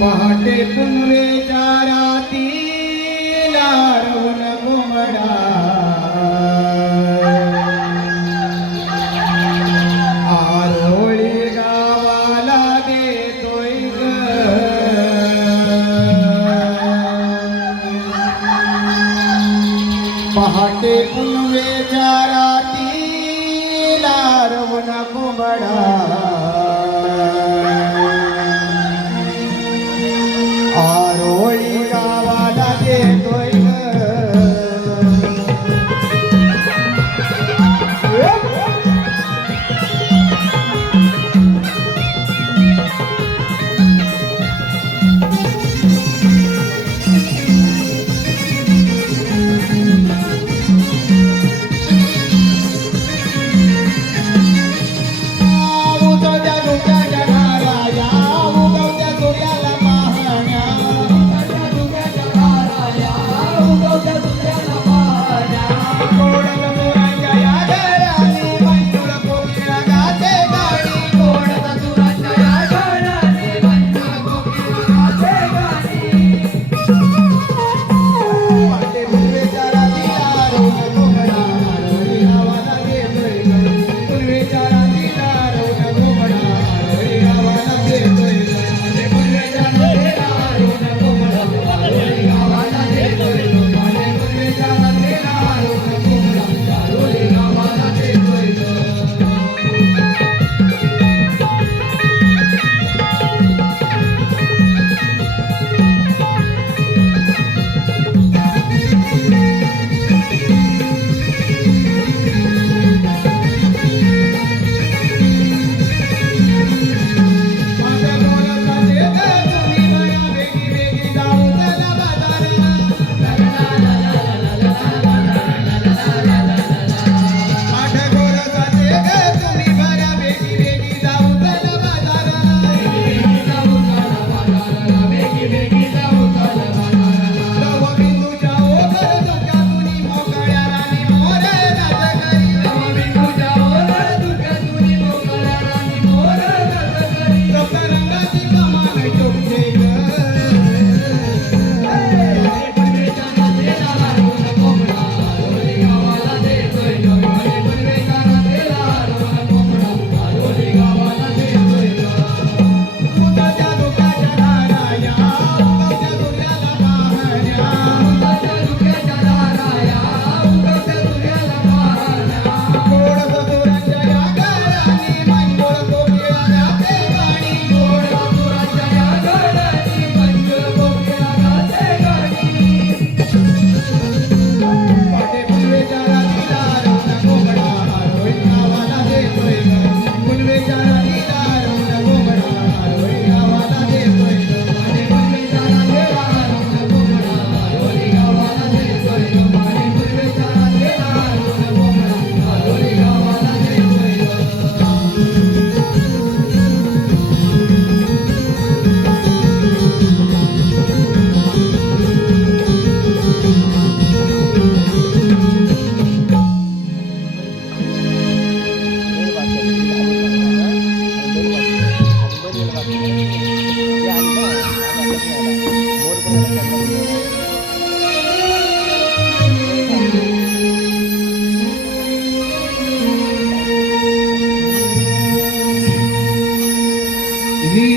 पहाटे पुनवेच्या रातीला रवण कोंबडा आरोळी गावाला देतोय ग पहाटे पुनवेच्या रातीला रवण कोंबडा आरोळी गावाला देतोय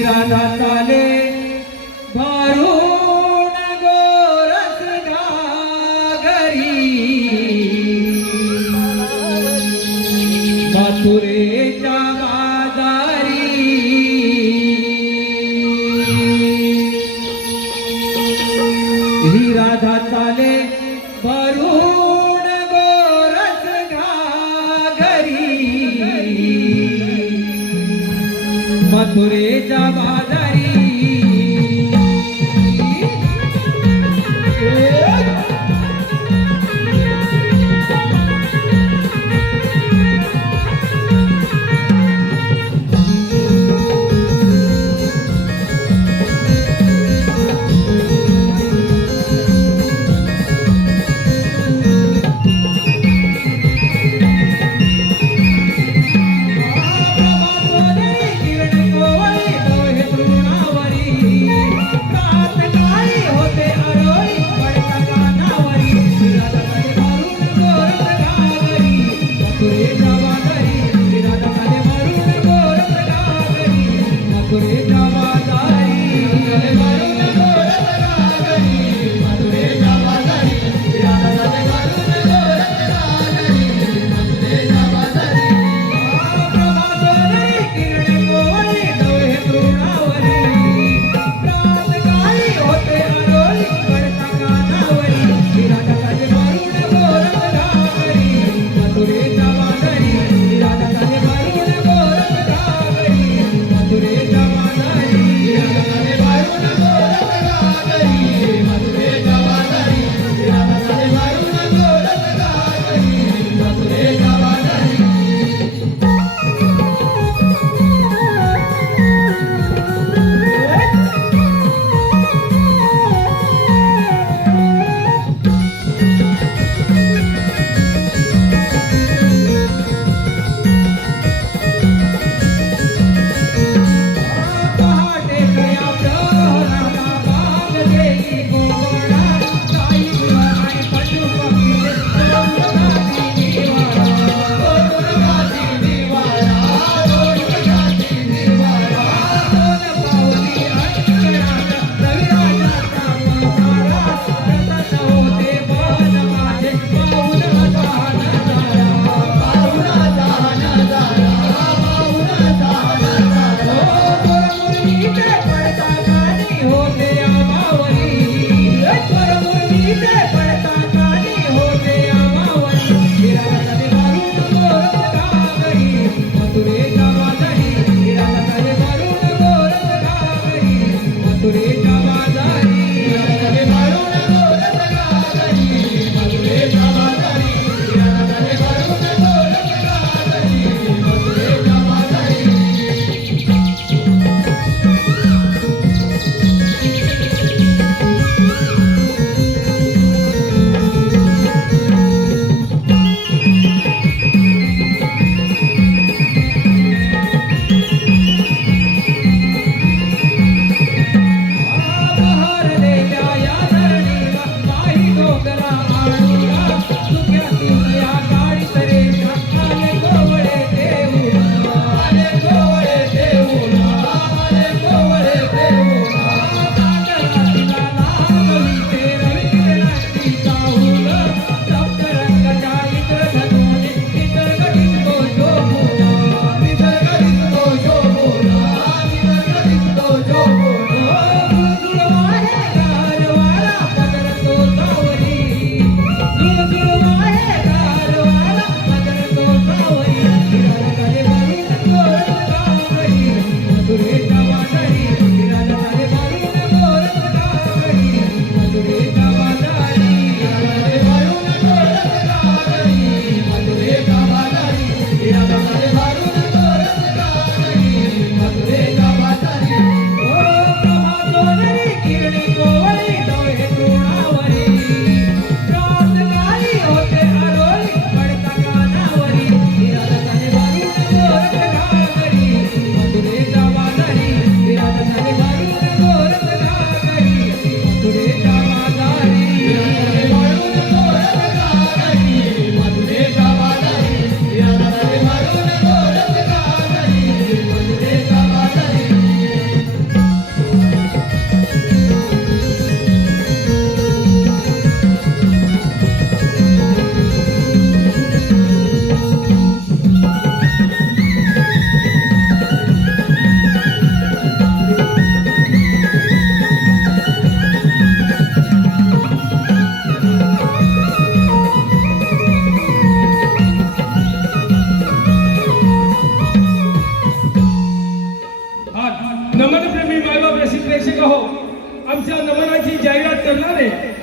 राधा चाले भरून गोरस घागरी मथुरेच्या बाजारी ही राधा चाले भरून गोरस घागरी मथुरेच्या बाजारी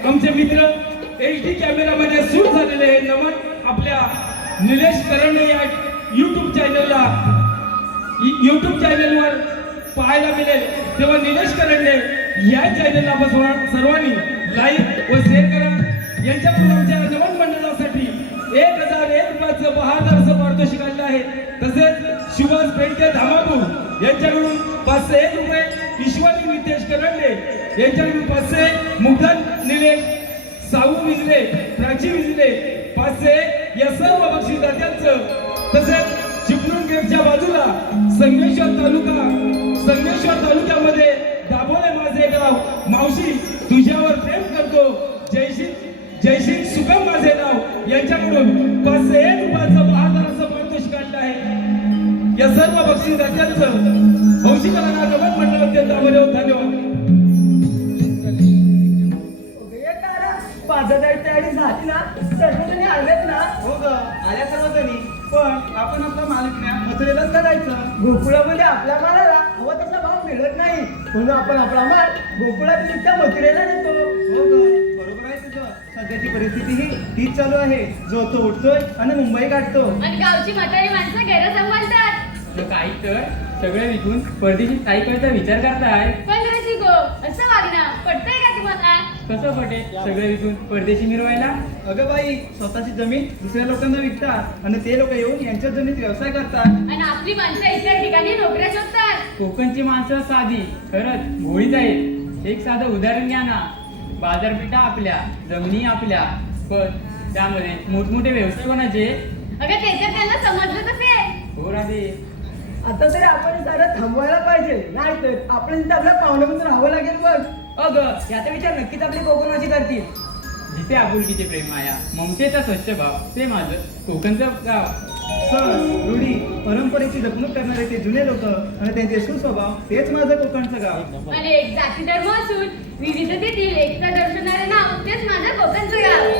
आमचे मित्र HD कॅमेरामध्ये शूट झालेले हे नमन आपल्या निलेश करंडे या YouTube चॅनलवर पाहायला मिळेल। तेव्हा निलेश करंडे या चॅनलला आपण सर्वांनी लाईक व शेअर करा। यांच्याकडून आमच्या नमन मंडळासाठी 1001 रुपयाचं बहादरचं पारितोषिक आलेलं आहे। तसेच शिवाज पेंटे धामापूर यांच्याकडून 501 रुपये, ईश्वरी नितेश करंडे यांच्याकडून 500, मुग्धन निलेश, साऊ विजले, प्राची विजले 500 या सर्व बक्षीसदात्यांचं तसेच चिपळूण सिन्नरच्या बाजूला संगमेश्वर तालुक्यामध्ये दाभोळे माझे गाव. मावशी तुझ्यावर प्रेम करतो. जयश्री सुगम माझे नाव. यांच्याकडून 501 रुपयाचं बहादर असं पारितोषिक काढलं आहे. या सर्व बक्षीस दात्यांचं हौशीकरांना गमन मंडळाचे दाभोळे धन्यवाद. बाजारपेठ तयारी झाली ना? सर्वजणी आलेत ना? हो ग आल्या सर्वजणी. पण आपण आपला मालक मथुरेलाच करायचं. गोकुळामध्ये आपल्या मालाला हवा तसा भाव मिळत नाही, म्हणून आपण आपला माल गोकुळात मथुरेला नेतो. हो ग बरोबर आहे तुझं. सध्याची परिस्थिती ही हीच चालू आहे. जो तो उठतोय आणि मुंबई काढतो. आणि गावची म्हातारी माणसं गैर सांभाळतात. काही तर सगळे विकून परदेशी स्थायिक व्हायचा विचार करताय. पण रसिको असं वागणं पटतंय का तुम्हाला? कसं पटेल सगळे विकून परदेशी मिरवायला? अगं बाई, स्वतःची जमीन दुसऱ्या लोकांना विकतात आणि ते लोक येऊन यांच्या जमिनीत व्यवसाय करतात. आणि आपली माणसं इतर ठिकाणी नोकऱ्या शोधतात. कोकणची माणसं साधी खरंच भोळीच आहेत. एक साधं उदाहरण घ्या ना. बाजारपेठा आपल्या, जमिनी आपल्या, पण त्यामध्ये मोठमोठे व्यवसाय कोणाचे? अगं त्याच्यात त्यांना समजलं कसे? हो राधे. आता तरी आपण सारं थांबवायला पाहिजे, नाहीतर आपण तिथे आपल्या पाहुण्यामध्ये राहावं लागेल. बघ याचा विचार नक्कीच आपले कोकणवासी करतील. जिथे आपुलकीचे प्रेम माया, ममतेचा स्वच्छ भाव, ते माझं कोकणचं गाव. सण, रूढी, परंपरेची जपणूक करणारे ते जुने लोक आणि त्यांचे सुस्वभाव, तेच माझं कोकणचं गाव. आणि एक जाती धर्म असून विविधतेतील एकता दर्शवणारे नाव, तेच माझं कोकणचं गाव.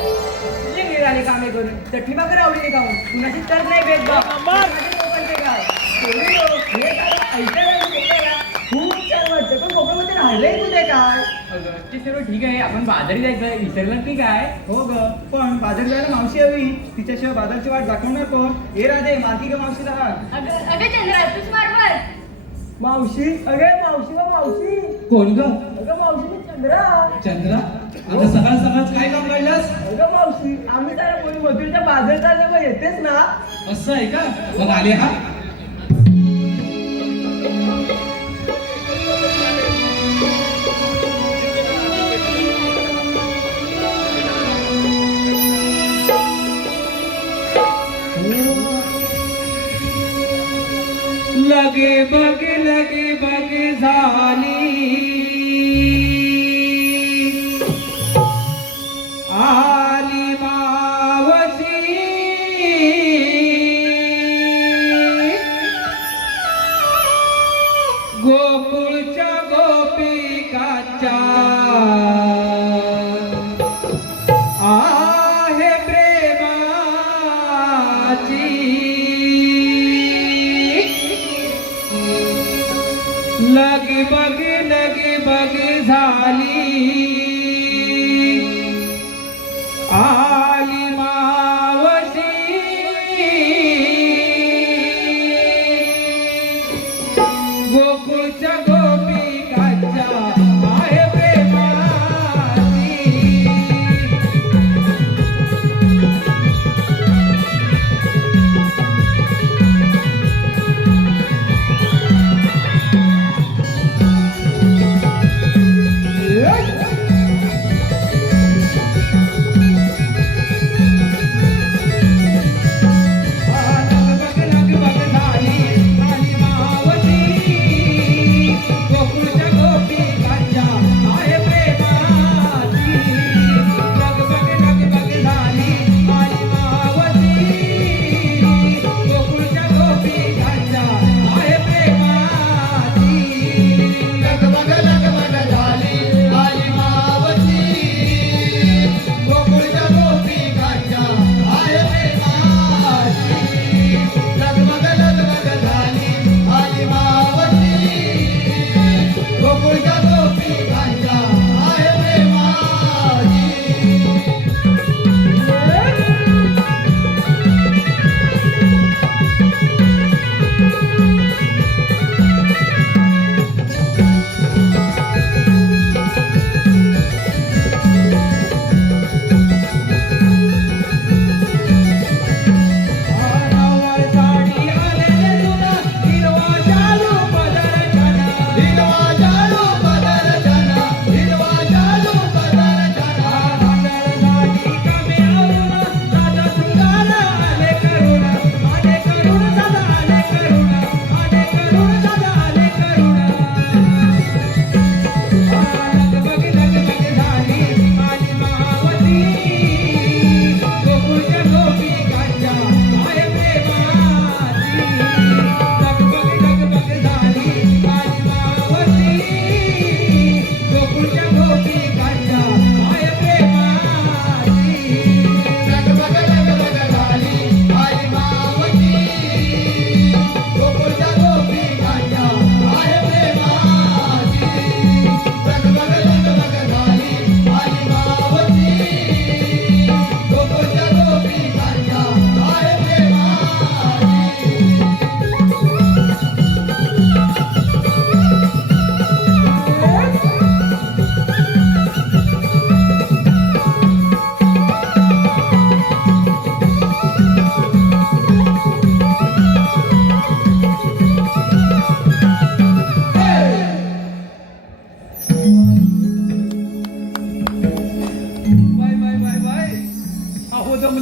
तुझे निराळे कामे करून चटणी भाकर आवडीने खाऊन कुणाची तर नाही भेदभाव, माझे कोकणचे गाव. थोडे लोक हे सारं ऐकायला आणि बोलायला खूप छान वाटतं, पण कोकणामध्ये राहिलंय कुठे काय? अगं ते सर्व ठीक आहे, आपण बाजारी जायचं विसरलं की काय? हो ग, पण बाजार जायला मावशी हवी. तिच्याशिवाय बाजारची वाट दाखवणार कोण? ए राधे, मार्गी ग मावशीला हाक. अगं चंद्रा तूच मारवर. मावशी, अगे मावशी व मावशी. कोण ग? अगं मावशी मी चंद्रा. चंद्रा, आता सकाळ काय काम काढलास? अगं मावशी, आम्ही जरा कोणी मथुरेच्या बाजार चालले मग येतेच ना? असं आहे का? मग आले हा. लगे बग झाली आली मावशी गोकुळच्या गोपिकाच्या आहे प्रेमाची लगी बग झाली आली मावशी गोकुळच्या गोपिकाच्या आहे प्रेमाची.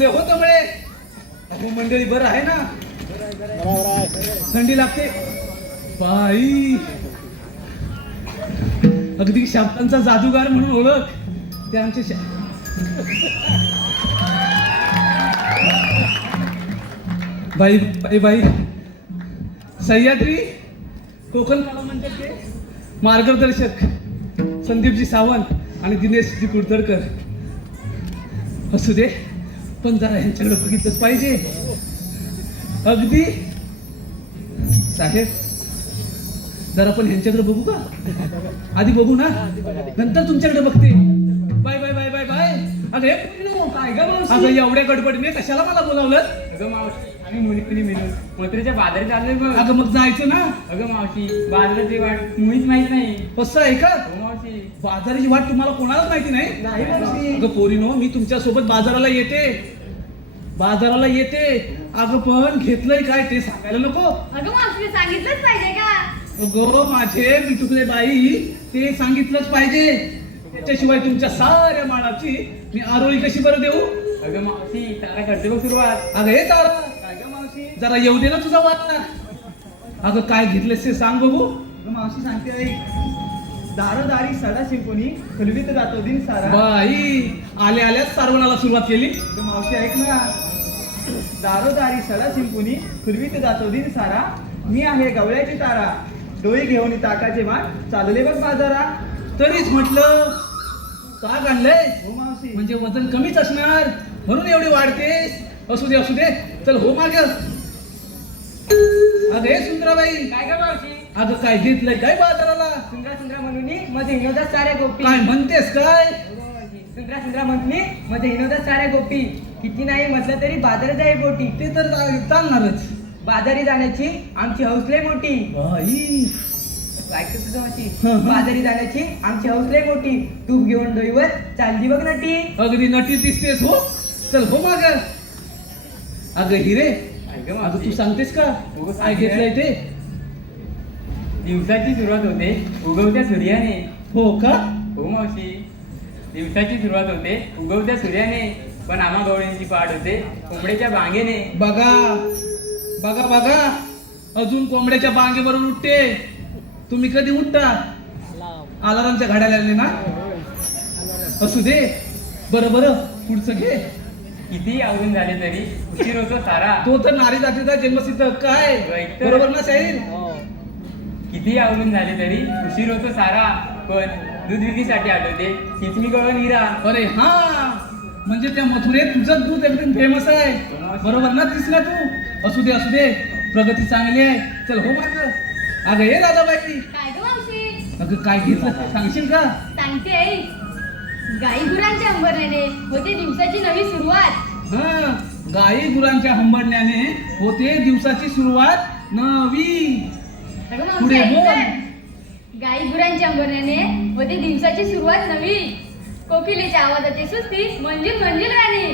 फुले हो तमळे. अहो मंडळी बरं आहे ना? थंडी लागते बाई. अगदी शब्दांचा जादूगार म्हणून ओळख ते आमचे बाई बाई बाई सह्याद्री कोकण कला मंडळाचे मार्गदर्शक संदीपजी सावंत आणि दिनेशजी कुडतरकर. असू दे पण जरा ह्यांच्याकडे बघितलंच पाहिजे. अगदी साहेब जरा पण ह्यांच्याकडे बघू का? आधी बघू ना नंतर तुमच्याकडे बघते. Bye bye bye bye bye. अगं हे पूर्ण काय ग मावशी? अगं एवढ्या गडबडीने कशाला मला बोलावलं? अगं मावशी आम्ही मुली मिळून मथुरेच्या बाजारात चाललोय बघ. अगं मग जायचं ना. अगं मावशी बाजाराची वाट मुळीच माहित नाही. कसं आहे का? हो मावशी. बाजाराची वाट तुम्हाला कोणालाच माहिती नाही? नाही मावशी. अगं पोरीनो मी तुमच्या सोबत बाजाराला येते. अगं पण घेतलंय काय ते सांगायला नको? अगं मावशी सांगितलंच पाहिजे का? अगं माझे बिटुकले बाई ते सांगितलंच पाहिजे. त्याच्याशिवाय तुमच्या साऱ्या माळाची मी आरोळी कशी बरं देऊ? अगं मावशी त्याला करते बघ सुरुवात. अगं हे तारा काय ग मावशी? जरा येऊ दे ना तुझा वाटला. अगं काय घेतलंस ते सांग बघू. अगं मावशी सांगते ऐक. दारोदारी सडा शिंपुनी खुलवीत जातो दिन सारा. बाई आल्या आल्याच सारवणाला सुरुवात केली. अगं मावशी ऐक ना. दारोदारी सडा शिंपुनी खुलवीत जातो दिन सारा. मी आहे गवळ्याची तारा. डोई घेऊन ताकाचे मान चालले बघ बाजारा. तरीच म्हटलं ताक आणलंय हो मावशी. म्हणजे वजन कमीच असणार म्हणून एवढी वाढतेस. असू दे चल हो माग. अगं हे सुंदराबाई काय ग मावशी? अगं काय घेतलंय काय बाजाराला? सुंदरा म्हणून मध्ये हिनोदा साऱ्या गोपी. काय म्हणतेस काय? सुंदरा म्हणून मध्ये हिनोदा साऱ्या गोपी. किती नाही म्हटलं तरी बाजारात आहे बोटी. ते तर चालणारच. बाजारी जाण्याची आमची हौसले मोठी. बाई ऐकतो तुझं मावशी. हं. बाजारी जाण्याची आमची हौसले मोठी. तूप घेऊन डोईवर चालली बघ नटी. अगदी नटी दिसतेस हो. चल हो माग. अगं हिरे अगं अगं तू मावशी सांगतेस का हो, काय घेतलंय ते? दिवसाची सुरुवात होते उगवत्या सूर्याने. हो का? हो मावशी दिवसाची सुरुवात होते उगवत्या सूर्याने. पण आम्हा गवळ्यांची पाठ होते कोंबड्याच्या बांगेने. बघा अजून कोंबड्याच्या बांगेवरून उठते. तुम्ही कधी उठता? अलारामच्या घड्याला ना. असू दे बरं पुढचं घे. किती आवरून झाले तरी उशीर होतो सारा. तो तर नारी जातीचा जन्मसिद्ध काय Right तर. बरोबर ना शाहीर? किती आवरून झाले तरी उशीर होतो सारा. पण दूध विक्रीसाठी आठवते किचमी गवळण हिरा. अरे हा म्हणजे त्या मथुरेत तुझं दूध एकदम फेमस आहे. बरोबर ना दिसला तू? असू दे प्रगती चांगली आहे. चल हो मात्र. अगं हे दादाबाई काय ग मावशी? अगं काय घेतलं ते सांगशील का? सांगते ऐक. गाई गुरांच्या अंबरण्याने होते दिवसाची नवी सुरुवात. हा गाई गुरांच्या हंबरण्याने होते दिवसाची सुरुवात नवी. अगं मावशी पुढे ऐक बोल. तर. गाई गुरांच्या अंबरण्याने होते दिवसाची सुरुवात नवी. कोकिलेच्या आवाजाची सुस्ती मंजिल राणी.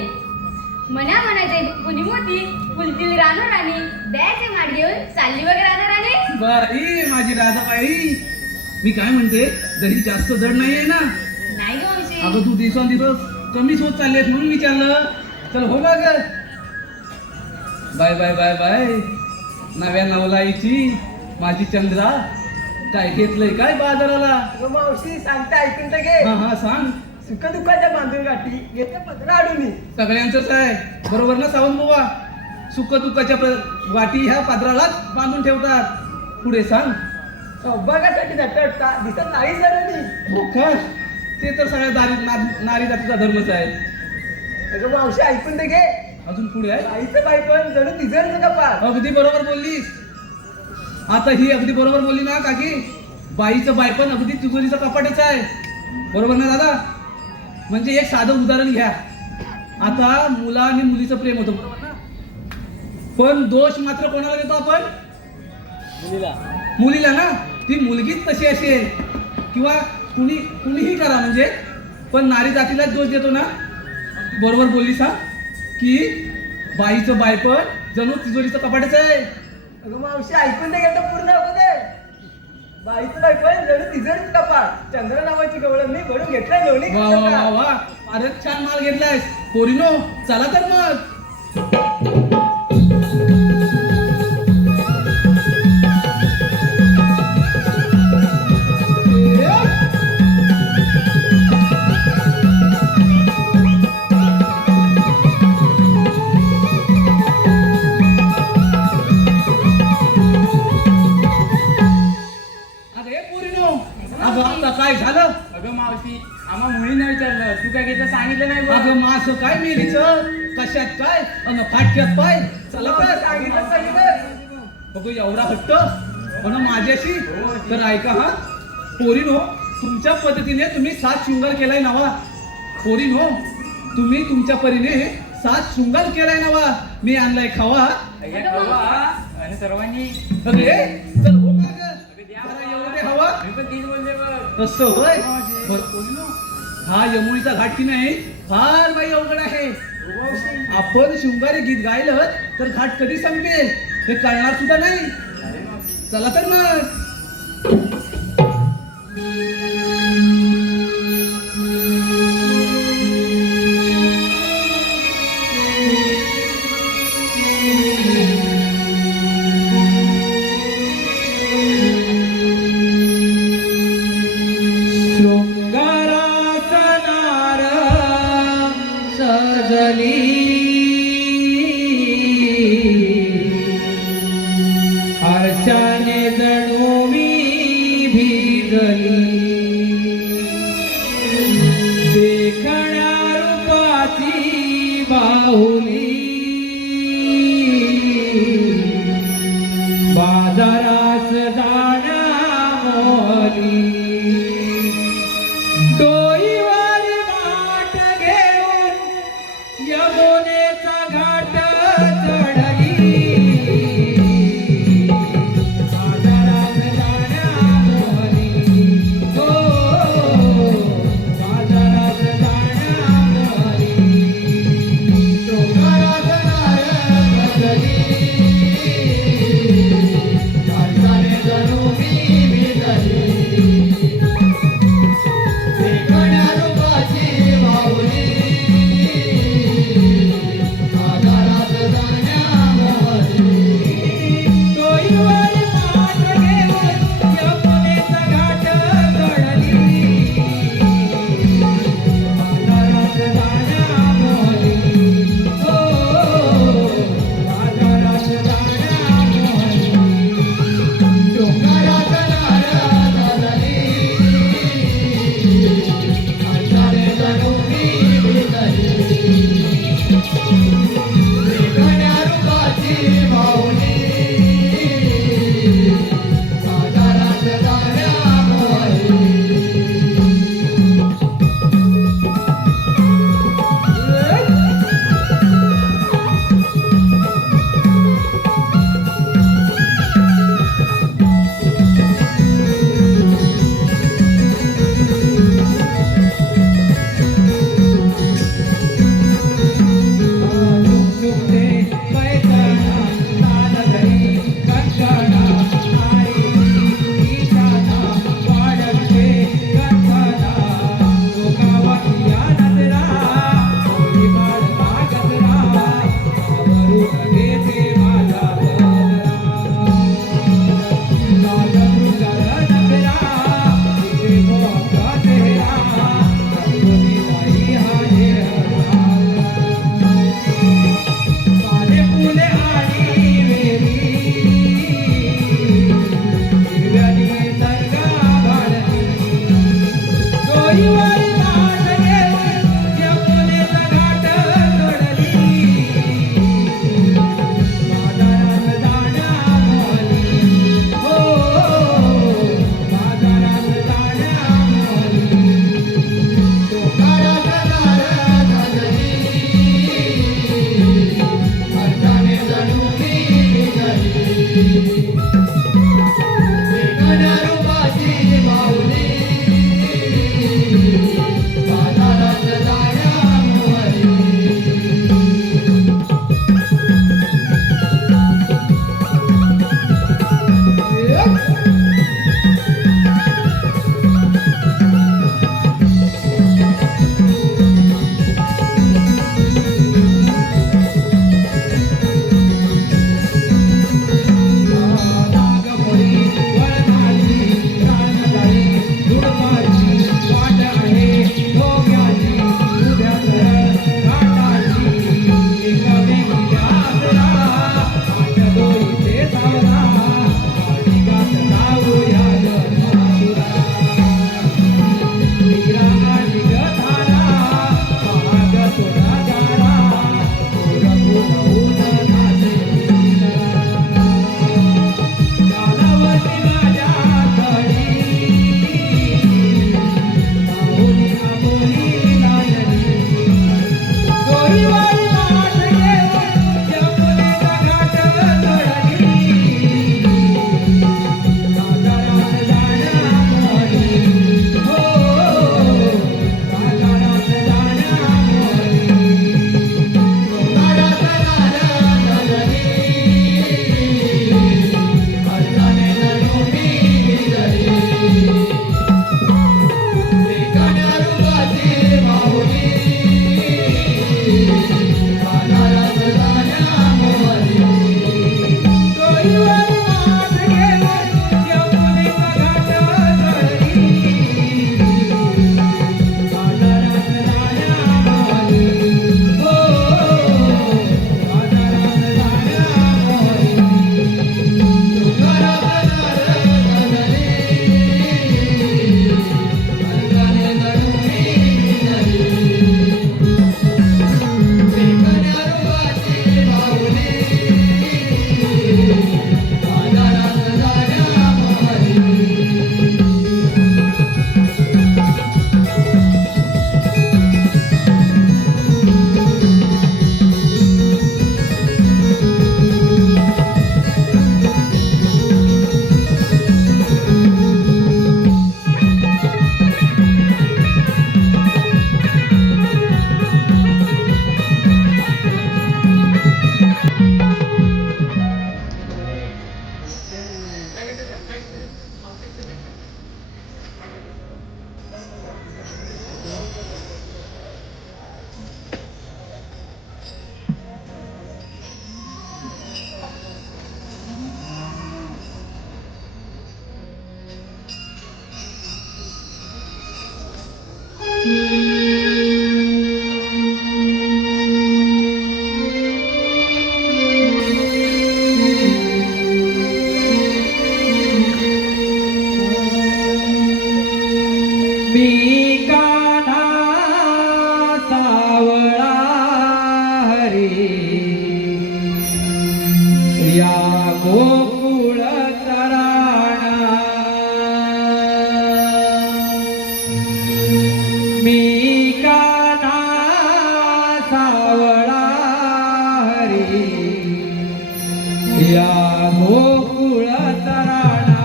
मनाचे कुणी मोती फुलतील रानो राणी. द्यायचे माठ घेऊन चालली बघ राधा राणी. बाई माझी राधाबाई मी काय म्हणते दही जास्त जड नाहीये ना? नाही ग मावशी. अगं तू दिवस कमीच होत चाललेस म्हणून विचारलं. चल हो ना ग. बाय नव्या नवलाईची माझी चंद्रा काय घेतलंय काय बाजाराला? अगं मावशी सांगते ऐकून तर घे. हा सांग. सुख दुःखाच्या बांधून गाठी घेतलं पत्र अडून. सगळ्यांचंच आहे बरोबर ना सावंत बुवा? सुख दुःखाच्या वाटी ह्या पात्रालाच बांधून ठेवतात. पुढे सांग. सौभाग्यासाठी झटटता दिसत नाही सरणी. हो का? ते तर सगळ्या नारी जातीचा धर्मच आहे. अगं मावशी ऐकून तर घे. अजून पुढे आहे. आईचं बाई पण जणू तिजरचं कपाळ. अगदी बरोबर बोललीस. आता ही अगदी बरोबर बोलली ना काकी. बाईचं बाय पण अगदी तिजोरीचं कपाटच आहे. बरोबर ना दादा? म्हणजे एक साधं उदाहरण घ्या. आता मुला आणि मुलीचं प्रेम होतं बरोबर ना? पण दोष मात्र कोणाला देतो आपण? मुलीला ना. ती मुलगीच तशी असेल किंवा कुणीही करा म्हणजे पण नारी जातीलाच दोष देतो ना. बरोबर बोललीस हा की बाईचं बायपण जणू तिजोरीचं कपाटच आहे. अगं मावशी ऐकून दे घेतो पूर्ण होऊ दे. बाईचं बाई पण जणू तिजरचं कपाळ. चंद्र नावाची गवळण मी भरून घेतलंय लोणी. वा फारच छान माल घेतलायस. पोरीनो चला तर मग. अरे पोरीनो, अगं आता काय झालं? अगं मावशी आम्हा मुलींना विचारलं तू काय घेतलं सांगितलं नाही बघ. अगं मास काय मेलीच, कशात काय अन फाटक्यात पाय. चला तर. अगं एवढा हट्ट पण माझ्याशी तर ऐका हा पोरीनो, तुमच्या पद्धतीने तुम्ही 7 शृंगार केलाय नवा. पोरीनो, तुम्ही तुमच्या परीने 7 शृंगार केलाय नवा. मी आणलाय खावा. अय्या खावा. आणि सर्वांनी अरे चल हो मागं. जरा येऊ दे हवा. मी पण तीच बोलते बघ. तसं होय. बरं पोरीनो, हा यमुनीचा घाट की नाही फार बाई अवघड आहे. आपण शृंगारी गीत गायलं तर घाट कधी संपेल हे कळणार सुद्धा नाही. चला तर मग. शृंगारासनार सजली हर्षाने जणू मी भिजली देखण्या रूपाची बाहुली बाजारास जाण्या मोली डोईवारी वाट घेऊन यमुनेचा घाट चढली बाजारात जाण्या मोहली हो बाजारात जाण्या मोहली शृंगारात नारळ सजली हर्षाने जणू मी भिजली देखण्या रूपाची बाहुली बाजारात जाण्या मोहली डोईवर पाट घेऊन यमुनेचा घाट चढली बाजारात जाण्या मोहली हो बाजारात जाण्या मोहली शृंगारात नारळ सजली हर्षाने जणू मी भिजली देखण्या रूपाची बाहुली बाजारात जाण्या मोहली झुकझुकते पैठणा तालगरी कंकणा आईची ईशाना वाढते कंठना लोकावाकिया नजरा कोणी बाळला गजरा आवरून घेते माझा बदरा माझा सुंदर नजरा इथे मोहका चेहरा कोणी नाही हा चेहरा सारे फुले आणि वेली हिरव्यानी सरगा भाडली डोईवर पाट घेऊन यमुनेचा घाट चढली बाजारात जाण्या मोहली हो बाजारात जाण्या मोहली शृंगारात नारळ सजली हर्षाने जणू मी भिजली देखण्या रूपाची बाहुली पिकाना सावळा हरी या गोकुळ तराणा पिकाना सावळा हरी या गोकुळ तराणा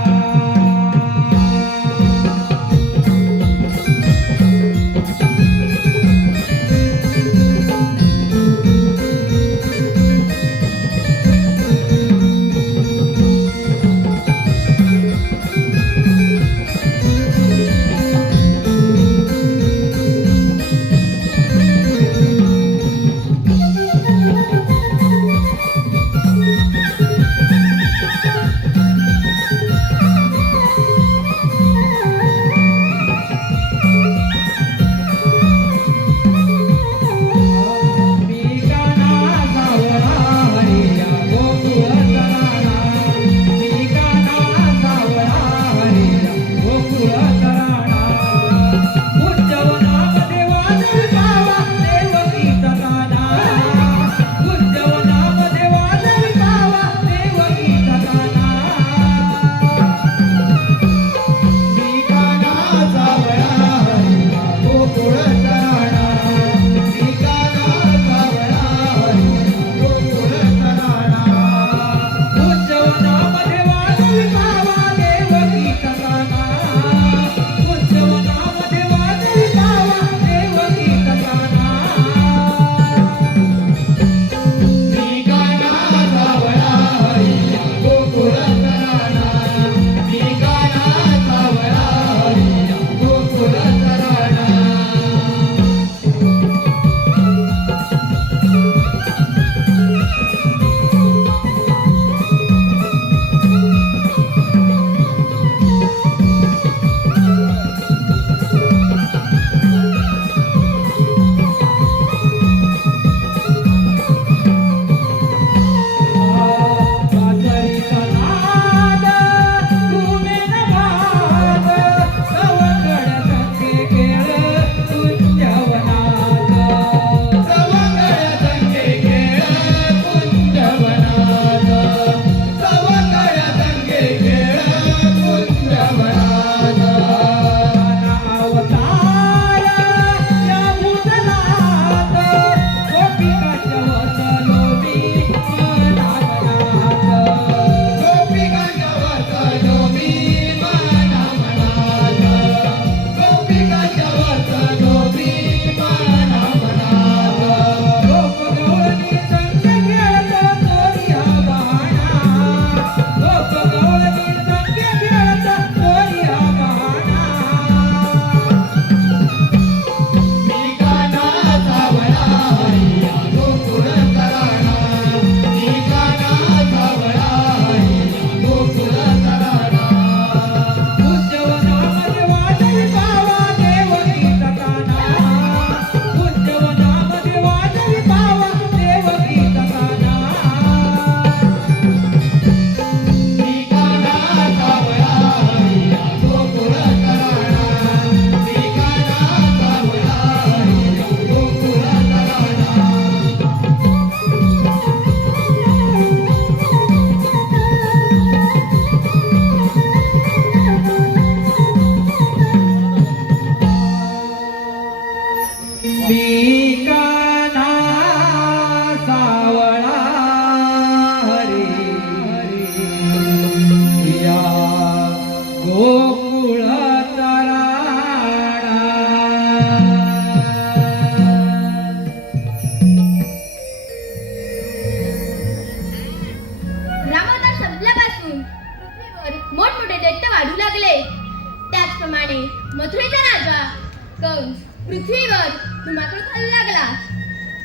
कंस पृथ्वीवर धुमाकूळ खायला लागला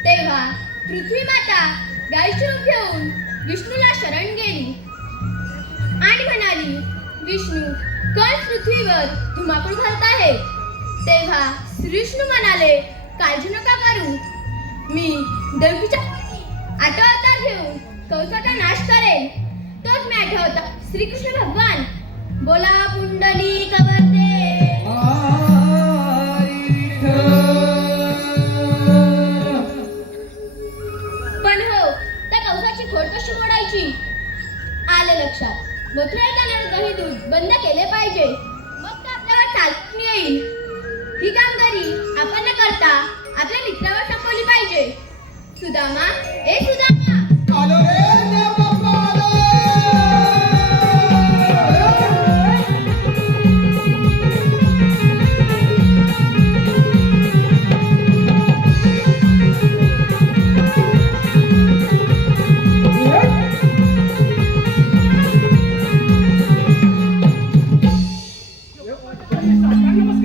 तेव्हा पृथ्वी माता गायीचे रूप घेऊन विष्णूला शरण गेली आणि म्हणाली, विष्णू कंस पृथ्वीवर धुमाकूळ घालत आहे, तेव्हा श्रीकृष्ण म्हणाले, काळजी नका करू, मी देवकीच्या आठवा अवतार घेऊन कंसाचा नाश करेन. तोच मी आठवा अवतार श्रीकृष्ण भगवान. बोला पुंडलिक वरदे. पण हो, त्या कंसाची खोड कशी मोडायची? आले लक्षात. मथुरा जाणारे दही दूध बंद केले पाहिजे, मग तर आपल्यावर चालून येईल. ही कामगिरी आपण न करता आपल्या मित्रावर सोपवली पाहिजे. सुदामा, ए सुदामा, आलो रे देव बाप्पा आलो.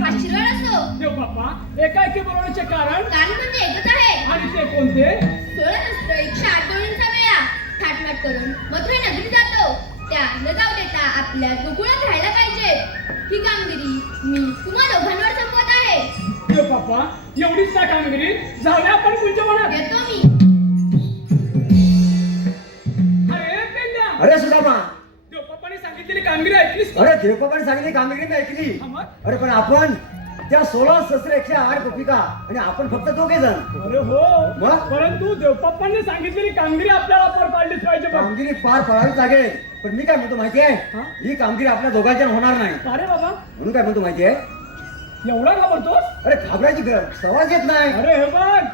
आशीर्वाद असो. देव बाप्पा एकाएकी बोलवण्याचे कारण कारण म्हणजे एकच आहे. आणि ते कोणते? 16 नसतं 108 दोळींचा वेळा थाटमाट करून मथुरा नगरी जातो. त्या न जाऊ देता आपल्या गोकुळात राहायला पाहिजे. ही कामगिरी मी तुम्हा दोघांवर सोपवत आहे. देव बाप्पा एवढीच ना कामगिरी, जाऊया आपण पुढच्या मनात. येतो मी. अरे पेंड्या, अरे सुदामा, देव बाप्पाने सांगितलेली कामगिरी ऐकलीस का? अरे देवबापाने सांगितली कामगिरी मी ऐकली. हा मग? अरे पण आपण त्या 16 सहस्र 108 गोपिका आणि आपण फक्त दोघे जण. अरे हो, मग? परंतु देवबाप्पांनी सांगितलेली कामगिरी आपल्याला पार पाडलीच पाहिजे बघ. कामगिरी पार पाडावीच लागेल. पण मी काय म्हणतो माहिती हा? आहे, ही कामगिरी आपल्या दोघांच्या होणार नाही. अरे बाबा, म्हणून काय म्हणतो माहिती आहे, एवढा घाबरतोस? अरे घाबरायची सवाज येत नाही. अरे हे बघ,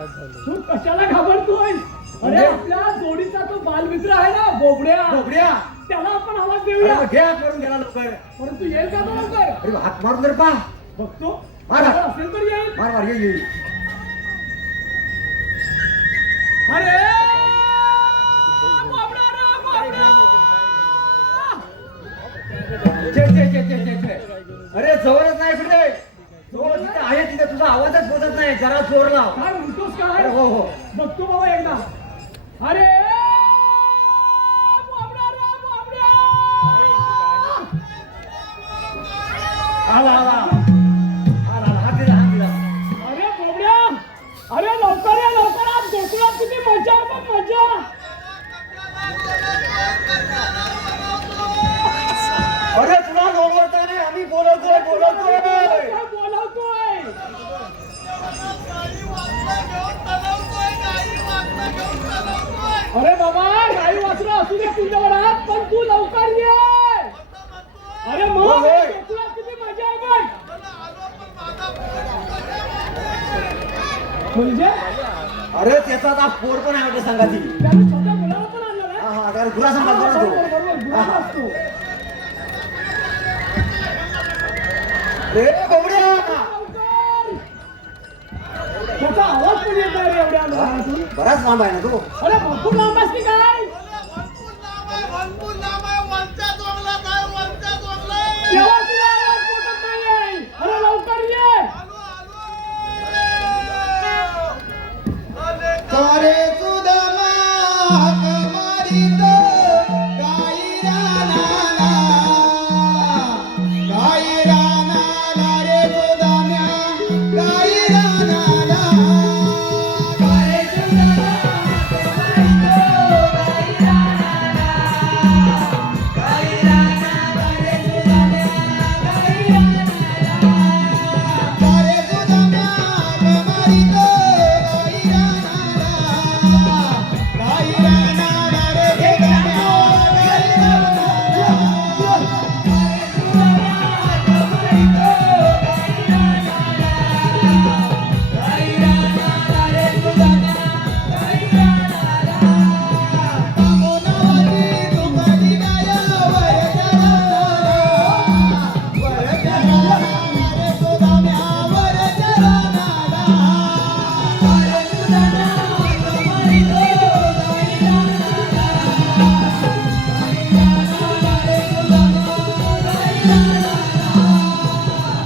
तू कशाला घाबरतोय? अरे म्हणजे? आपल्या जोडीचा तो बालमित्र आहे ना, बोबड्या, बोबड्या, त्याला आपण आवाज अरे देऊया. मग घे हात मारून गेला लवकर. परंतु येईल का तो लवकर? अरे हात मारून तर पहा. बघतो, मारा. जर असेल तर येईल. मार मार, ये ये. अरे बाबडा रे, बाबडा. छे. अरे जवळच नाही कुठे, जवळ जिथे आहे तिथे तुझा आवाजच बोलत नाही. जरा जोर लाव. काय म्हणतोस काय? अरे हो हो. बघतो बाबा एकदा. अरे बाबडा रे, बाबडा. आला आला आला, हात दिला हात दिला. अरे बोबड्या, अरे लवकर या, लवकर आज गोकुळात किती मजा आहे बघ, मजा. अरे तुला बोलवता नाही, आम्ही बोलवतोय. काय बोलवतोय? अरे बाबा, गाई वासरं असू दे तुझ्यावर हात, पण तू लवकर ये. अरे मग होय. गोकुळात किती मजा आहे बघ. म्हणजे अरे त्याचा आता पोर पण आहे वाटतं सांगा ती. त्याला छोट्या मुलाला पण आणलं ना? हा हा, त्याला गुरा सांगा बरोबर, तो. बरोबर, गुलाब असतो. रे गोबड्या. लवकर. त्याचा आवाज पण येत नाही रे एवढ्या अंतरातून. बराच लांब आहे ना तो. अरे भरपूर लांब असते काय? तेव्हा तुला आवाज पोचत नाहीये. अरे लवकर ये. अरे सुदामा कमारीत गाई रानाला रे सुदाम्या, गाई रानाला. अरे सुदामा कमारीत गाई रानाला रे सुदाम्या, गाई रानाला. अरे सुदाम्या कमारीत गाई रानाला, गाई रानाला रे सुदाम्या, गाई रानाला.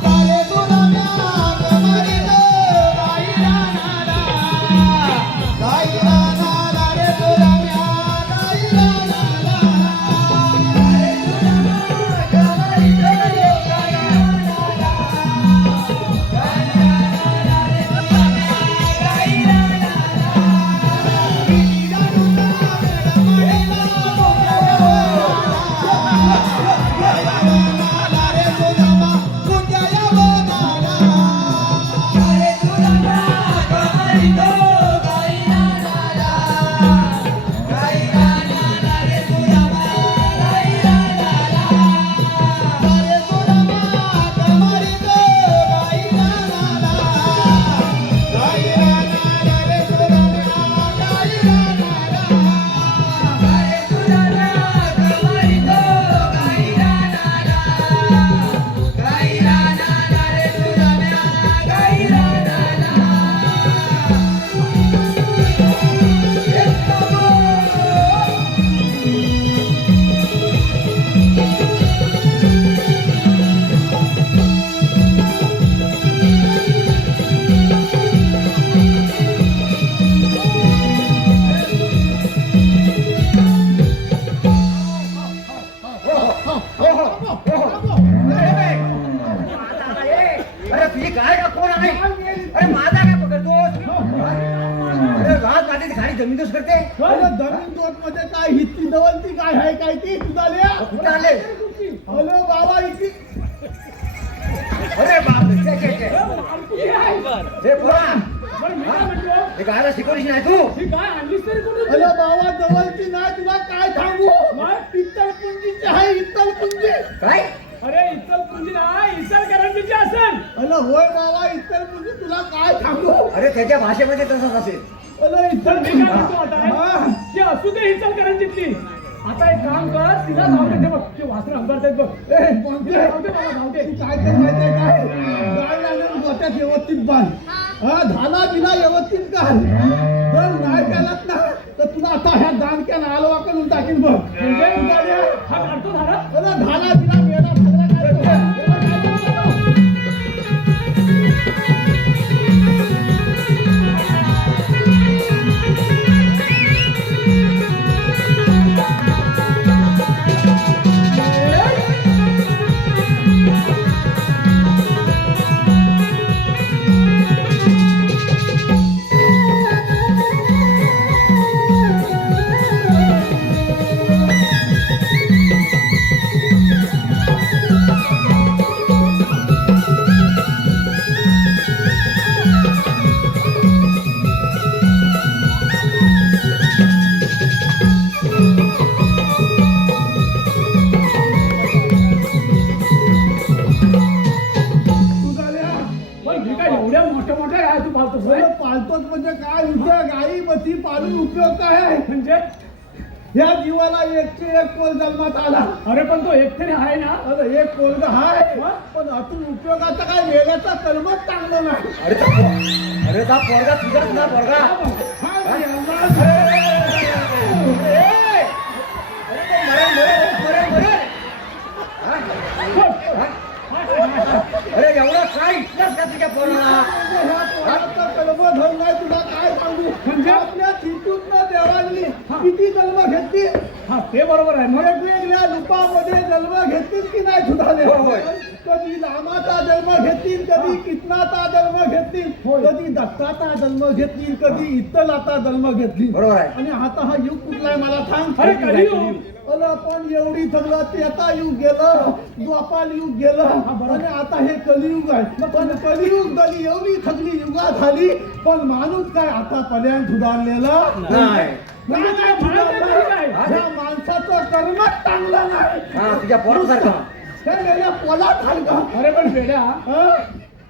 अरे सुदाम्या कमारीत अरे माझा काय पकडतोस? अरे रात मातीत खाली जमीनदोस करते. अरे जमीन दोत मध्ये काय हिची दवलती काय आहे काय ती तुझाल्या कुठे आले? हॅलो बाबा इथे अरे बाप रे, छे, छे, छे. हे पोरा, हे गायला शिकवलीस नाही तू? अरे बाबा दवलती नाही तुला काय सांगू इत्तलपुंजीची आहे इत्तलपुंजी काय? अरे इचलपुंजी ना इचलकरंजीची असेल. अरे होय बाबा इत्तलपुंजी तुला काय सांगू अरे त्याच्या भाषेमध्ये तसंच असेल. अरे तर मी काय म्हणतो हा. आता की असू दे इचलकरंजीतली. आता एक काम कर तिला जाऊ दे बघ ते वासरं अंबरतायत बघ. ए, कोणते? जाऊ दे बाबा जाऊ दे. तू काय कर माहितीये काय गाय लागेल गोट्यात व्यवस्थित बांध हा धाला बिना व्यवस्थित काढ जर नाही केलात ना तर तुला आता ह्या दानक्यानं आलवा करून टाकीन बघ म्हणजे उद्या हा काढतो धारा. अरे धाला बिना वेळा सगळं काय पण मी काय एवढ्या मोठ्या मोठ्या गाय तू पाहतोस होय? पालतोच म्हणजे काय विषय गाई मती पालून उपयोग काय आहे म्हणजे ह्या जीवाला एकशे एक कोल जन्मात आला अरे पण तो एकतरी आहे ना. अरे एक कोलगा हाय पण अतून उपयोगाचा काय वेगाचा कलमच चांगलं नाही अरे त्या पोरगा तुझाच ना पोरगा. हा, एवढा- अरे एवढा काय इतकाच का तुझ्या पोराला? आता कलम धन नाही तुला काय सांगू म्हणजे आपल्या चितूतनं देवांनी किती जन्म घेतली हा ते बरोबर आहे. मग वेगवेगळ्या रूपामध्ये जन्म घेतलीत की नाही सुधारले होय. कधी रामाचा जन्म घेतील कधी कृष्णाचा जन्म घेतील कधी दत्ताचा जन्म घेतील कधी इत्तलाचा जन्म घेतली बरोबर आहे. आणि आता हा युग कुठला आहे मला सांग अरे कलियुग. अरे पण एवढी सगळं त्रेता युग गेलं द्वापार युग गेलं आणि आता हे कलियुग आहे पण कलियुग झाली एवढी सगळी युगा झाली पण माणूस काय आता पर्यंत सुधारलेला नाही. नाही, नाही, सुधारला. काय? ह्या माणसाचं कर्मच चांगलं नाही हा तुझ्या पोरासारखा. हे गेल्या पोलात का अरे पण वेड्या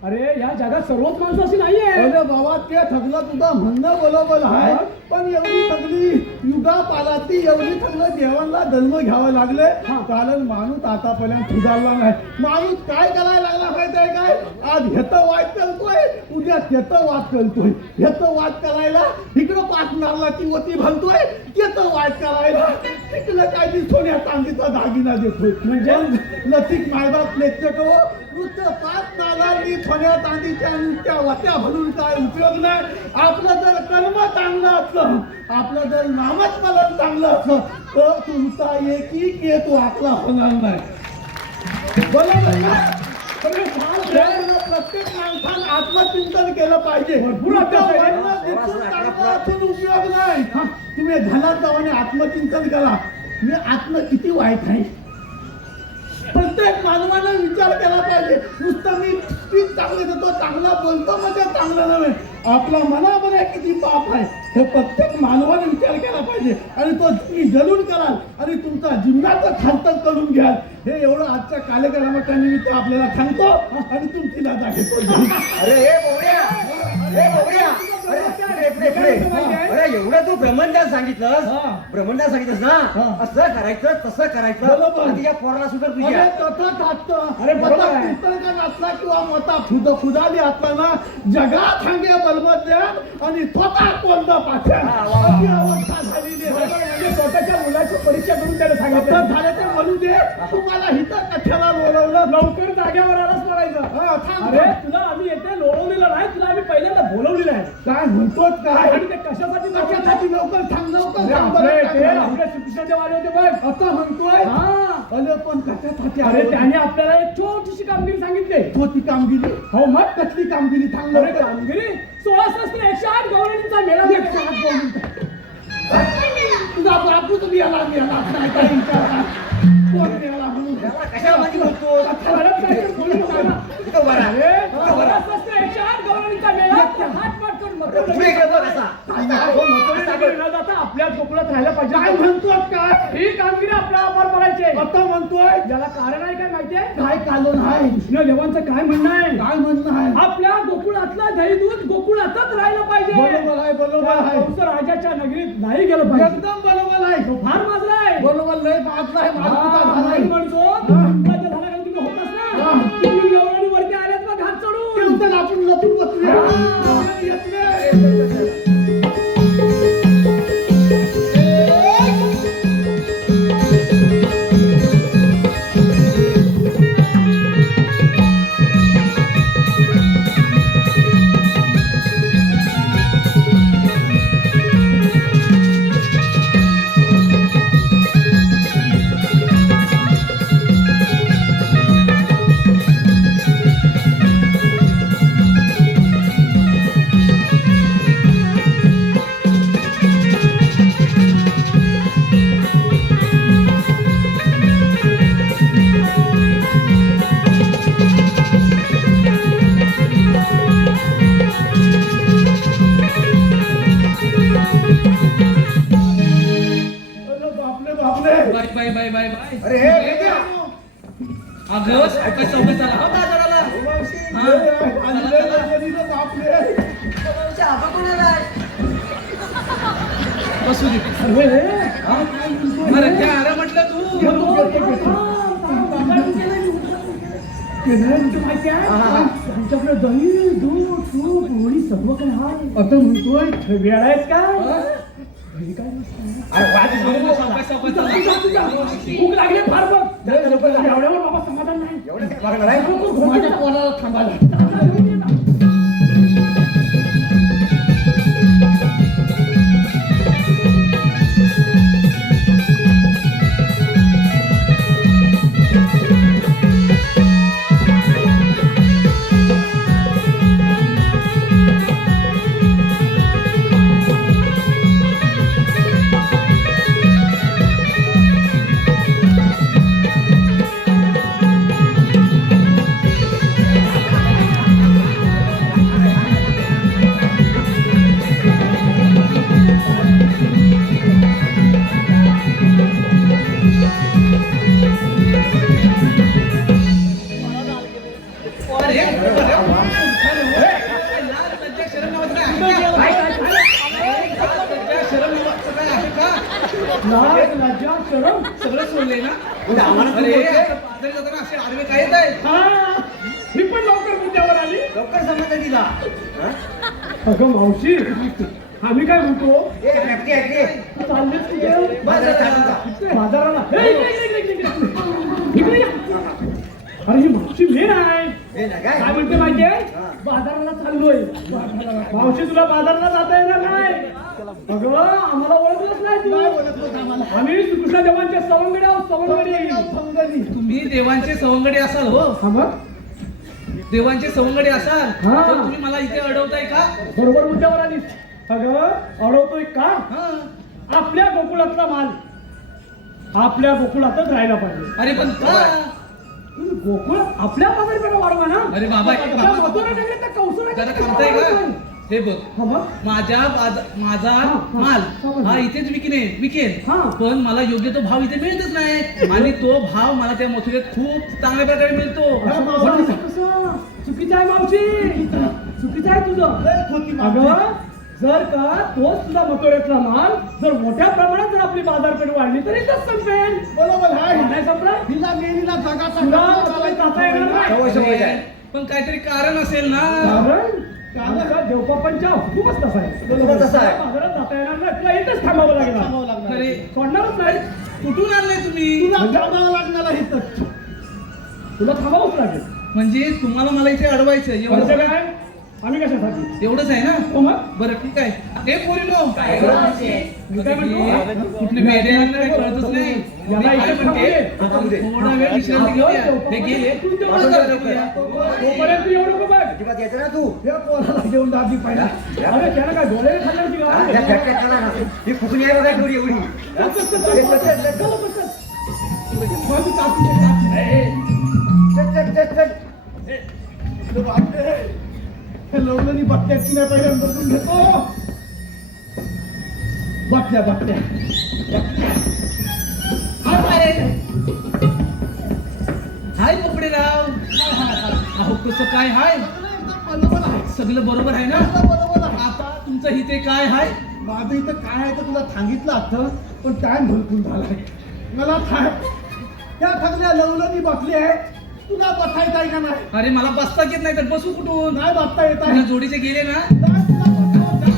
अरे या जगात सर्वच माणसं अशी नाहीये. अरे बाबा ते सगळं तुझं म्हणणं बरोबर आहे पण एवढी सगळी युगा पालाती एवढी सगळं देवांना जन्म घ्यावं लागले कारण माणूस आतापर्यंत सुधारला नाही माणूस काय करायला लागला माहिती आहे काय आज ह्याचं वाद करतोय उद्या त्याचं वाद करतोय ह्याचं वाद करायला इकडं पाच नारळाची वती भरतोय त्याचं वाद करायला तिकडं काय ती सोन्या चांदीचा दागिना देतोय म्हणजे लसिक मायबाप लेखतो नुसतं पाच नारळांनी सोन्या चांदीच्या नुसत्या वाट्या भरून काय उपयोग नाही आपलं जर कर्म चांगलं असलं आपलं जर नामस्मरण चांगलं असलं तर तुमचा एकही केतू आपला होणार नाही बरोबर ना प्रत्येक माणसानं आत्मचिंतन केलं पाहिजे भरपूर अभ्यास आहे. चांगलं असून उपयोग नाही तुम्ही धनात जाऊन आत्मचिंतन करा मी आत्म किती वाईट आहे प्रत्येक मानवानं विचार केला पाहिजे नुसतं मी स्पीच चांगले देतो चांगला बोलतो म्हणजे चांगलं नव्हे आपल्या मनामध्ये किती पाप आहे हे प्रत्येक मानवाने विचार केला पाहिजे आणि तो तुम्ही जलून कराल आणि तुमचा जीवनाचं खांतन करून घ्याल हे एवढं आजच्या कार्यक्रमाच्या निमित्त आपल्याला सांगतो आणि तुमची लाजा घेतो अरे हे बोबड्या, हे बोबड्या. अरे पुढे, पुढे, पुढे. अरे एवढं तू ब्रह्मज्ञान सांगितलंस ब्रह्मज्ञान सांगितलंस ना असं करायचं तसं करायचं बरोबर. आणि तिच्या पोराला सुद्धा अरे तुझ्या तसंच असतं अरे बरोबर आहे. पुस्तका नाचला किंवा मोठा फुदाली असताना जगात सांगे बलमज्ञान आणि स्वतः कोणतं पाठ्यान अशी अवस्था झालेली आहे. म्हणजे स्वतःच्या मुलाची परीक्षा करून त्याला सांगितलं असं झालं तर म्हणू दे तुम्हाला हिथं कशाला बोलवलं लवकर जाग्यावर आलाच म्हणायचं. हा, थांब. अरे तुला आम्ही येते लोळवलेलं नाही तुला आम्ही पहिल्यांदा बोलवलेलं आहे. काय म्हणतोच काय आणि ते कशासाठी कशासाठी लवकर सांग लवकर अरे सांग आपले बरं, ते काय आपल्या श्रीकृष्णाचे वाले होते बघ. आता म्हणतोय हा. अरे पण कशासाठी अरे आले? त्याने आपल्याला एक छोटीशी कामगिरी सांगितली. होती कामगिरी हो मग कसली कामगिरी सांग अरे लवकर. कामगिरी 16,108 गवळणींचा मेळा एक साथ बोलून टाक. तुझा बापू तुम्ही याला मेला काय काही विचार कोण मेला म्हणून कशाला माझी बोलतो परत काहीतरी बोलू नका ना. इथं वर आहे. अरे 16,108 गवळणींचा मेळा हात पाठ करून मकर पुढे गेलो कसा हो, मकरसंक्रांती न जाता आपल्याच गोकुळात राहायला काय पाहिजे. म्हणतोय काय ही कामगिरी आपल्याला पार पडायची आहे. आता म्हणतोय याला कारण आहे काय माहितीये? काय कालन आहे कृष्णदेवांचं काय म्हणणं आहे? काय म्हणणं आहे आपल्या गोकुळातलं दही दूध गोकुळातच राहिलं पाहिजे. बरोबर आहे बरोबर आहे कंस राजाच्या नगरीत नाही गेलं पाहिजे. एकदम बरोबर आहे तो फार माजला आहे. बरोबर लय बाजला आहे माझा म्हणून म्हणतो राजा झाला कारण तुम्ही होताच ना. तुम्ही गवळणी वरती आल्यात ना घाट चढून. ते आपण लपून बसूया हा. येत नाही. अरे बापले बापले bye bye bye bye bye अरे हे हे अगं सावकाश सावकाश चला हो बाजाराला. बापले आबा कोणाला आहे? बसू दे. अरे काय अरे म्हटलं तू त्यांच्याकडे दही दूध तूप होळी सर्व काय आहे. आता म्हणतोय वेळ आहेत का? सावकाश सावकाश चला. भूक लागली फार बघ. एवढ्यावर बाबा समाधान नाही. एवढं काय लागणार आहे माझ्या पोराला थांबायला अरे लज्जा शरम नावाचं काय आहे का? लज्जा शरम नावाचं काय आहे का? लाज, लज्जा, शरम. सगळं सोडलंय ना. म्हणजे आम्हाला तू अरे बोलतोय? आता बाजारी जाताना असे आडवे काय येत आहेत? हा, ही पण लवकर मुद्द्यावर आली. लवकर समजा तिला हा? अगं मावशी आम्ही काय म्हणतो ए व्यक्ती आहे ते. चाललेच कुठे? बाजारात चालून जा. बाजाराला हे, इकडे ये. अरे ही मावशी मेन आहे. हे ना काय काय म्हणते माहितीये हा. बाजाराला चाललोय. मावशी तुला बाजाराला जाता येणार नाही. अगं आम्हाला ओळखलंच नाही तू. आम्ही श्रीकृष्णदेवांचे सवंगडी आहोत सवंगडी. तुम्ही देवांचे सवंगडी असाल हो. हा मग देवांचे सवंगडी असाल हा. तर तुम्ही मला इथे अडवताय का? बरोबर मुद्द्यावर आलीस. अगं अडवतोय का? हा. आपल्या गोकुळातला माल आपल्या गोकुळातच राहायला पाहिजे. अरे पण का? गोकुळ आपल्या बाजारपेठा वाढवा ना. अरे बाबा, आपल्या मथुरा नगरीत त्या कौशल्याच्या जरा थांबताय का? हे बघ हा मग? माझा हा. माल हा इथेच विकेल हा. पण मला योग्य तो भाव इथे मिळतच नाही आणि तो भाव मला त्या मथुरेत खूप चांगल्या प्रकारे मिळतो. पण कसं? चुकीचं आहे मावशी. चुकीचं आहे तुझं. अगं जर का तोच तुझा मथुरेतला माल जर मोठ्या प्रमाणात जर आपली बाजारपेठ वाढली तर इथंच संपेल. बरोबर आहे नाही संपलं? हिला गेलीला जगाचा तुला चालायचा जाता येणार नाही. सवय सवय आहे. पण काहीतरी कारण असेल ना. कारण आमचा देवबापांच्या हुकूमच तसा आहे. बरोबर तसा आहे. बाजारात जाता येणार नाही. तुला इथंच थांबावं लागेल. थांबावं लागणार. अरे सोडणारच नाही. कुठून आणले तुम्ही? तुला थांबावं लागणार आहे इथं. तुला थांबावंच लागेल. म्हणजे तुम्हाला मला इथे अडवायचं म्हणजे एवढं काय? आम्ही कशासाठी एवढंच आहे ना हो मग बरं ठीक आहे हे पोरीनो काय गं? मी काय म्हणतो कुठले मेड्यांना काही कळतच नाही याला मी काय इथे म्हणते थांबू दे. थोडा वेळ विश्रांती घेऊया हे घे तोपर्यंत एवढं का बघ अजिबात यायचं ना तू या पोराला घेऊन दाबली पाहिजे अरे त्यानं काय डोळे खाल्ले होती हा, त्या का फॅक्टरीत चला ना. ही कुठून यायला काय एवढी एवढी हा? चल, चल, चल, चल. माझी कापी आहे. चल, चल, चल, चल. बापरे हे लवलनी बट्ट्याची नाही पहिले बसून घेतो बट्ट्या बट्ट्या हाय पोपडेराव अहो कसं काय हाय बरोबर आहे सगळं बरोबर आहे ना बरोबर आहे आता तुमचं इथे काय हाय माझं इथं काय आहे तर तुला सांगितलं असतं पण टाइम भरपूर झालाय मला त्या सगळ्या लवलनी बसली आहे तुला बसायचं आहे का नाही अरे मला बसता येत नाही तर बसू कुठून नाही बसता येत आहे तुझ्या जोडीचे गेले ना नाही तुला बसावं लागतं ना.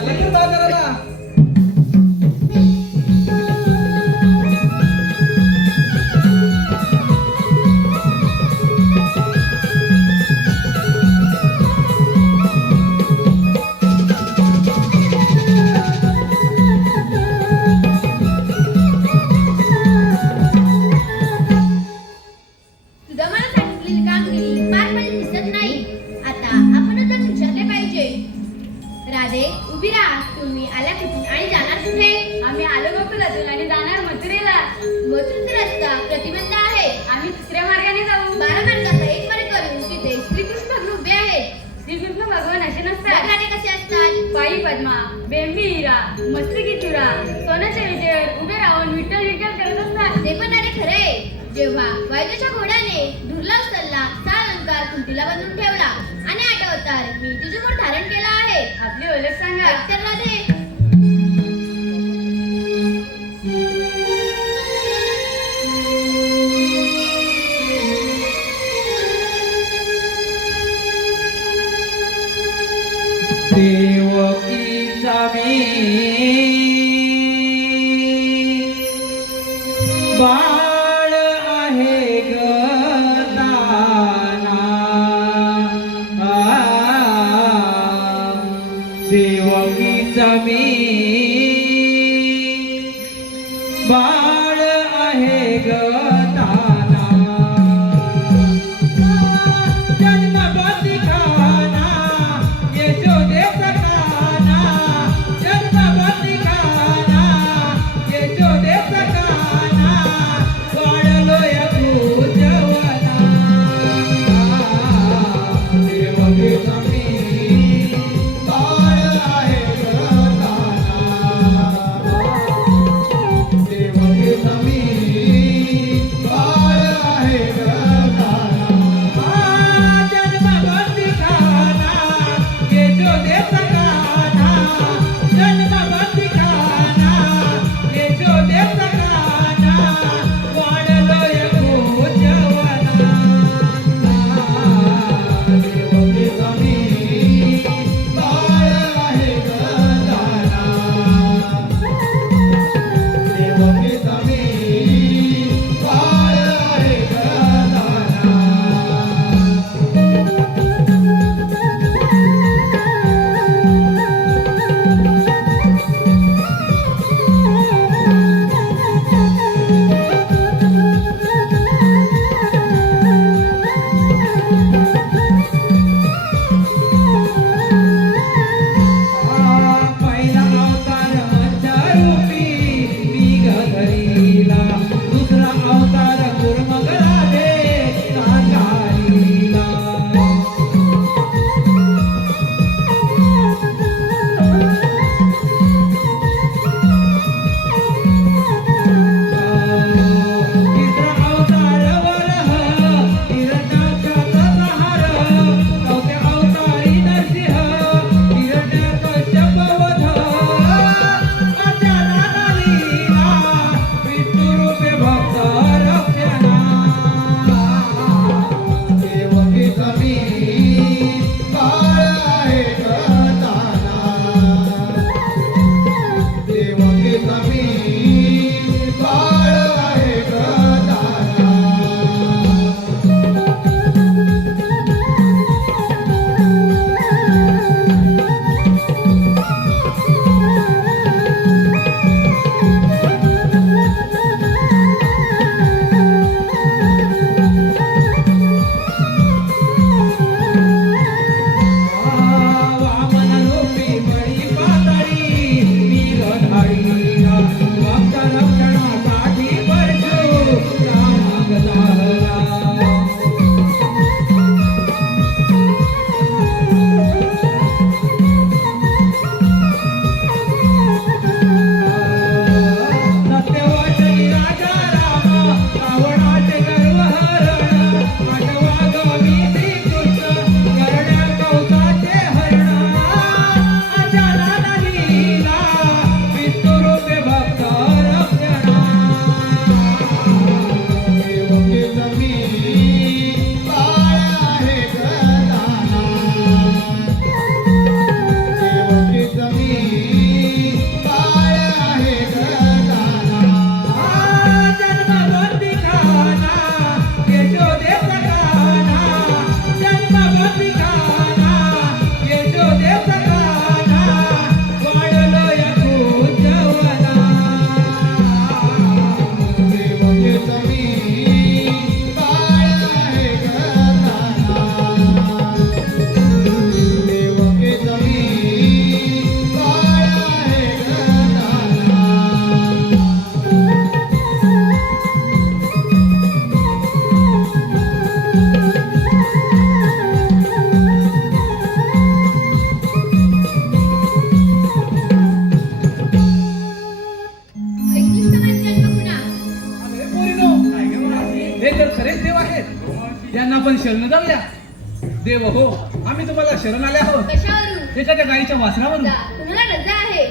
लगेच बाजाराला तुझा मला सांगितलेली कामगिरी पार पडली दिसत नाही आता आपणच विचारले पाहिजे राधे उभी राहा तुम्ही आल्या कुठून आणि जाणार कुठे आम्ही आलो गोकुलातून आणि जाणार मथुरेला मथुरेचा रस्ता प्रतिबंध आहे आम्ही दुसऱ्या मार्गाने जाऊ 12 मार्गाचा एक मार्ग करून तिथे श्रीकृष्ण भगवान उभे आहेत श्रीकृष्ण भगवान असे नसतात गाणे कसे असतात पायी पद्मा बेंबी हिरा मस्तकी चुरा सोन्याच्या विजेवर उभे राहून विठ्ठल विठ्ठल करत असतात ते पण अरे खरे जेव्हा वैद्याच्या घोड्याने दुर्लभ सल्ला 6 अलंकार कुंतीला बांधून ठेवला आणि 8 अवतार मी तुझे मूळ धारण केला आहे आपली ओळख सांगा तर राधे देवकीचा बाळ आहे ग दाना. देवकीचा बाळ आहे ग दाना. जन्मपती खाना यशोदेचा काना. जन्मपती खाना यशोदेचा काना. वाढलोय भुजवना. देवकीचा बाळ आहे ग दाना. देवकीचा आपण शरण जाऊया. देव हो, आम्ही तुम्हाला शरण आले आहोत. कशावरून? एखाद्या गाईच्या वासरावरून. जा, तुम्हाला रजा आहे.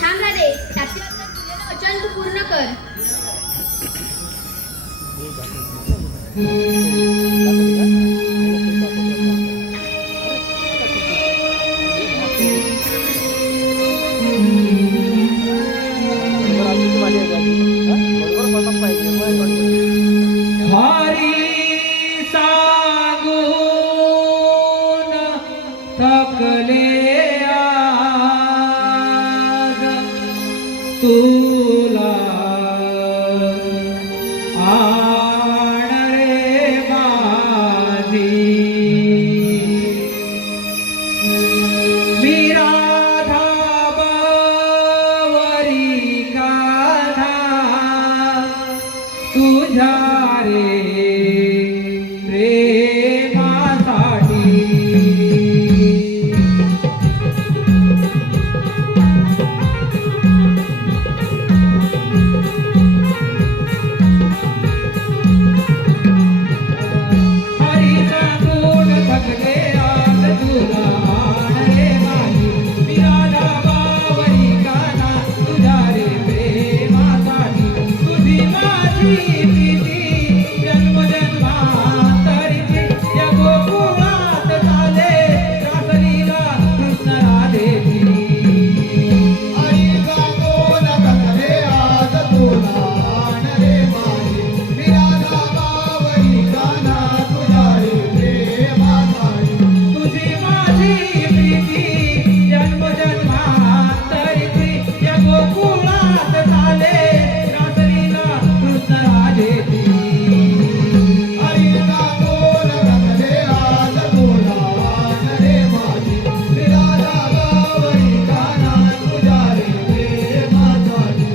थांब राधे, शास्त्रीवाद दिलेलं वचन तू पूर्ण कर. हरी सांगून थकले आज तुला आण रे माझी. मी राधा बावरी कान्हा तुझ्या रे प्रेमासाठी. हरी सांगून थकले आज तुला आण रे माझी. मी राधा बावरी कान्हा तुझ्या रे प्रेमासाठी. तुझी माझी प्रीती जन्मजन्मांतरीची या गोकुळात झाले रासलीला कृष्ण राधेची. हरी सांगून थकले आज तुला आण रे माझी. मी राधा बावरी कान्हा तुझ्या रे प्रेमासाठी. तुझी माझी प्रीती जन्मजन्मांतरीची या गोकुळात झाले रासलीला कृष्ण राधेची. हरी सांगून थकले आज तुला आण रे माझी. मी राधा बावरी कान्हा तुझ्या रे प्रेमासाठी.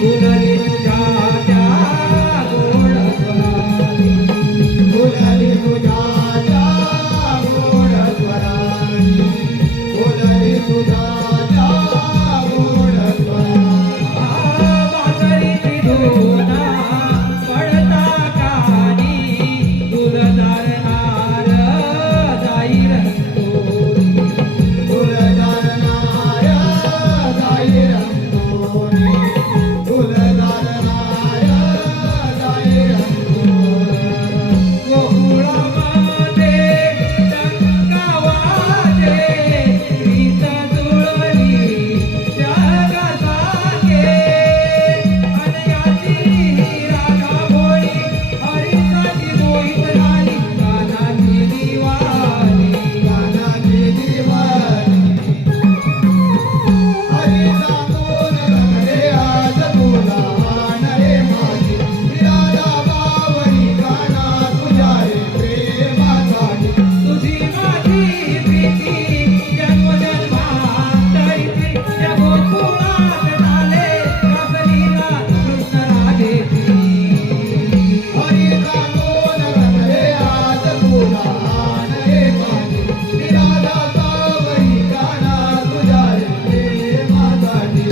फुलली तुझ्या त्या गोड स्वरानी. फुलली तुझ्या त्या गोड स्वरानी. फुलदारनाय जाई रंगोनी. फुलदारनाय जाई रंगोनी. गोकुळामध्ये टंका वाजे, प्रीत जुळली जगासागे. अनयाची राधा भोळी, हरीसाठी मोहित झाली कान्हाची दिवाणी. कान्हाची दिवाणी. हरी सांगून थकले आज तुला आण रे माझी. मी राधा बावरी कान्हा तुझ्या रे प्रेमासाठी. तुझी माझी प्रीती जन्मजन्मांतरीची या गोकुळात झाले रासलीला कृष्ण राधेची. हरी सांगून थकले आज तुला आण रे माझी. मी राधा बावरी कान्हा तुझ्या रे प्रेमासाठी.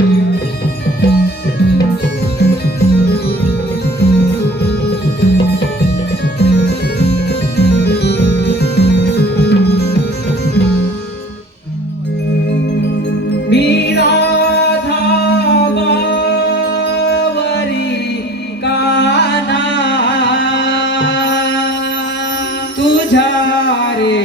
मी राधा बावरी कान्हा तुझ्या रे